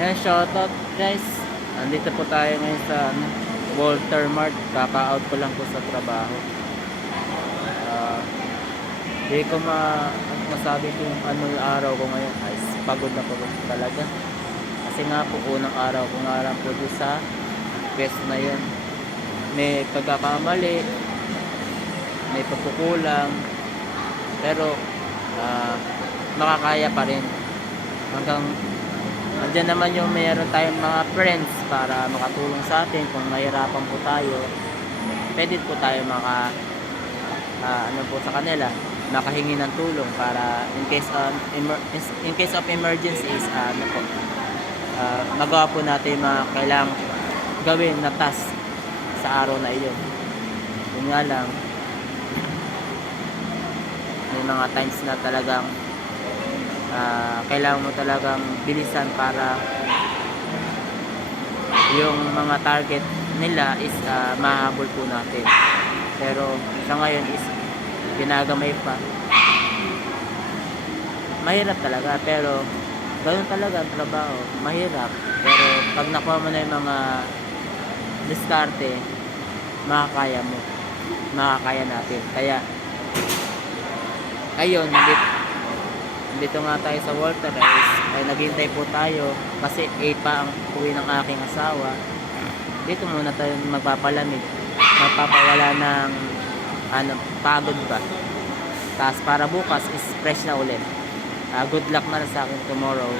Yan, shoutout guys. Andito po tayo ngayon sa Walter Mart. Kaka-out ko lang po sa trabaho. Ah, Hindi ko masabi kung ano yung araw ko ngayon. Ay, pagod na pagod talaga. Kasi nga po, unang araw ko nga lang po doon sa quest na yun. May pagkakamali, may pagkukulang, pero makakaya pa rin. Hanggang andyan naman yung mayroon tayong mga friends para makatulong sa atin kung mahirapan po tayo. Pwede po tayo ano po sa kanila, makahingi ng tulong para in case of emergencies, ano po, magawa po natin yung mga kailangang gawin na task sa araw na iyon. Yun nga lang, may mga times na talagang kailangan mo talagang bilisan para yung mga target nila is mahabol po natin. Pero sa ngayon is ginagamay pa. Mahirap talaga, pero ganoon talaga ang trabaho. Mahirap, pero pag nakuha mo na yung mga diskarte, makakaya mo, makakaya natin. Kaya ayun, dito nga tayo sa Walter ay naghintay po tayo kasi 8 pa ang uwi ng aking asawa. Dito muna tayo magpapalamig, magpapawala ng pagod ba. Tapos para bukas is fresh na ulit. Good luck na sa akin tomorrow.